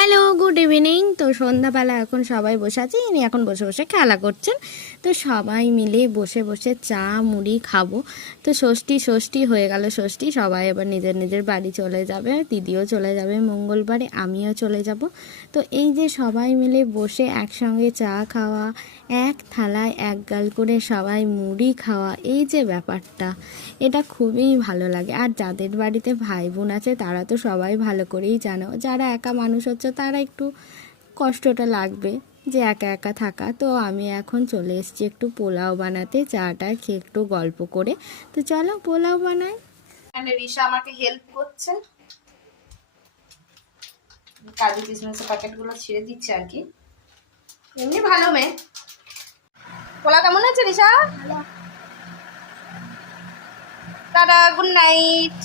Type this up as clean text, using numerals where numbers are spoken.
Hello, good evening. তো সন্ধ্যাবেলা এখন সবাই বসে আছে, ইনি এখন বসে বসে খেলা করছেন। তো সবাই মিলে বসে বসে চা মুড়ি খাবো। তো ষষ্ঠী ষষ্ঠী হয়ে গেল, ষষ্ঠী সবাই এবার নিজের নিজের বাড়ি চলে যাবে। দিদিও চলে যাবে মঙ্গলবারে, আমিও চলে যাব। তো এই যে সবাই মিলে বসে একসঙ্গে চা খাওয়া, এক থালায় এক গাল করে সবাই মুড়ি খাওয়া, এই যে ব্যাপারটা, এটা খুবই ভালো লাগে। আর যাদের বাড়িতে ভাই বোন আছে তারা তো সবাই ভালো করেই জানো, যারা একা মানুষ হচ্ছে তারা একটু কষ্টটা লাগবে যে একা একা থাকা। তো আমি এখন চলে এসেছি একটু পোলাও বানাতে, চাটা খেয়ে একটু গল্প করে। তো চলো পোলাও বানাই। এখানে রিশা আমাকে হেল্প করছে, কাজু কিশমিশের প্যাকেটগুলো ছিঁড়ে দিচ্ছে আর কি। এমনি ভালো মেয়ে। পোলাও কেমন আছে রিশা? Tata, good night.